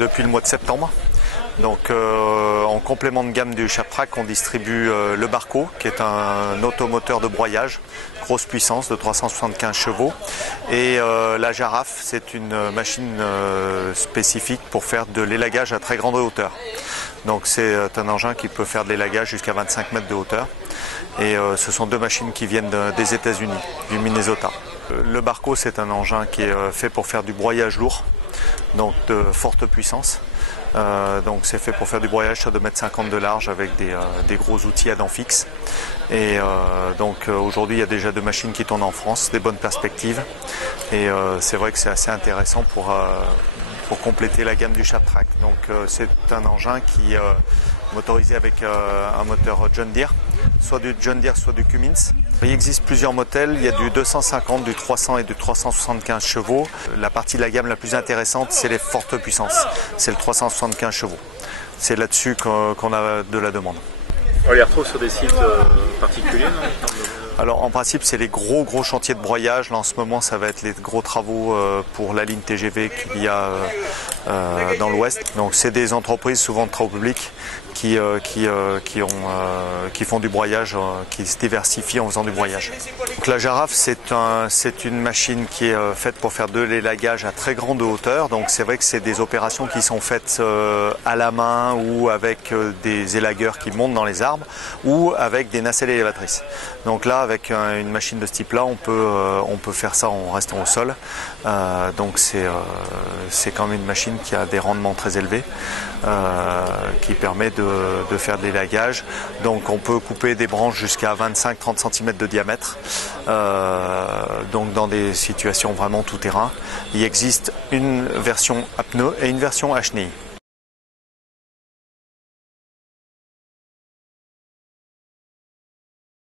depuis le mois de septembre. Donc en complément de gamme du Sharptrack, on distribue le Barco, qui est un automoteur de broyage, grosse puissance de 375 chevaux. Et la Jarafe, c'est une machine spécifique pour faire de l'élagage à très grande hauteur. Donc c'est un engin qui peut faire de l'élagage jusqu'à 25 mètres de hauteur. Et ce sont deux machines qui viennent des États-Unis, du Minnesota. Le Barco, c'est un engin qui est fait pour faire du broyage lourd, donc de forte puissance. Donc c'est fait pour faire du broyage sur 2,50 m de large avec des gros outils à dents fixes. Et donc aujourd'hui il y a déjà deux machines qui tournent en France, des bonnes perspectives. Et c'est vrai que c'est assez intéressant pour compléter la gamme du Sharptrack. Donc c'est un engin qui est motorisé avec un moteur John Deere, soit du John Deere, soit du Cummins. Il existe plusieurs modèles, il y a du 250, du 300 et du 375 chevaux. La partie de la gamme la plus intéressante, c'est les fortes puissances, c'est le 375 chevaux. C'est là-dessus qu'on a de la demande. On les retrouve sur des sites particuliers, non ? Alors en principe c'est les gros chantiers de broyage. Là en ce moment ça va être les gros travaux pour la ligne TGV qu'il y a dans l'Ouest. Donc c'est des entreprises souvent de travaux publics qui font du broyage, qui se diversifient en faisant du broyage. Donc la Jarafe c'est une machine qui est faite pour faire de l'élagage à très grande hauteur. Donc c'est vrai que c'est des opérations qui sont faites à la main ou avec des élagueurs qui montent dans les arbres ou avec des nacelles élévatrices. Donc là avec une machine de ce type-là, on peut faire ça en restant au sol. Donc c'est quand même une machine qui a des rendements très élevés, qui permet de faire de l'élagage. Donc on peut couper des branches jusqu'à 25-30 cm de diamètre. Donc dans des situations vraiment tout terrain. Il existe une version à pneus et une version à chenilles.